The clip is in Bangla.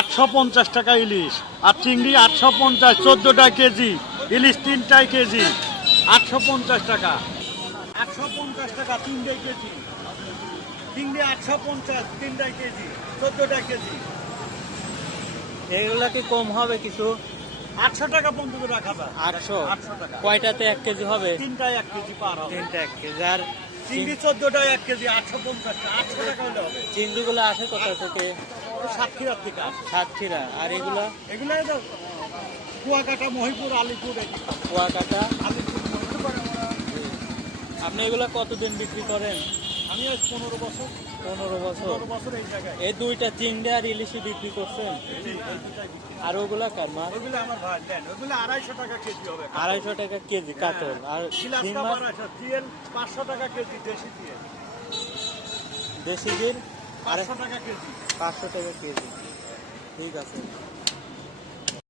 850 টাকা ইলিশ, আর চিংড়ি 850, 14টা কেজি, ইলিশ 3টাই কেজি, 850 টাকা। 850 টাকা 3টাই কেজি, চিংড়ি 850, 3টাই কেজি, 14টা কেজি। এগুলা কি কম হবে কিছু? 800 টাকা পর্যন্ত রাখা যায়। 800? 800 টাকা। কয়টাতে 1 কেজি হবে? 3টায় 1 কেজি পার হবে। 3টা 1 কেজি। আর চিংড়ি 14টায় 1 কেজি, 850 টাকা, 800 টাকা হলে হবে। চিংড়িগুলো আসে কোথা থেকে? সাতক্ষীরার থেকে আসে। সাতক্ষীরা। আর এগুলা? এগুলো তো কুয়াকাটা, মহিপুর, আলিপুর, কুয়াকাটা। আলিপুর, মহিপুর। আপনি এগুলা কতদিন বিক্রি করেন? আমি আজ 15 বছর 15 বছর। 15 বছর এই জায়গায়। এই দুইটা চিংড়ি আর ইলিশই বিক্রি করছেন? এই দুটাই বিক্রি। আর ওগুলা কার মাছ? ওগুলো আমার ভাই দেন, ওগুলো 250 টাকা কেজি হবে। 250 টাকা কেজি কাতল। আর শিং গিলাসটা মাছ? 250, জিএল 500 টাকা কেজি, দেশি জিএল দেশি গির? 500 টাকা কেজি। 500 টাকা কেজি। ঠিক আছে।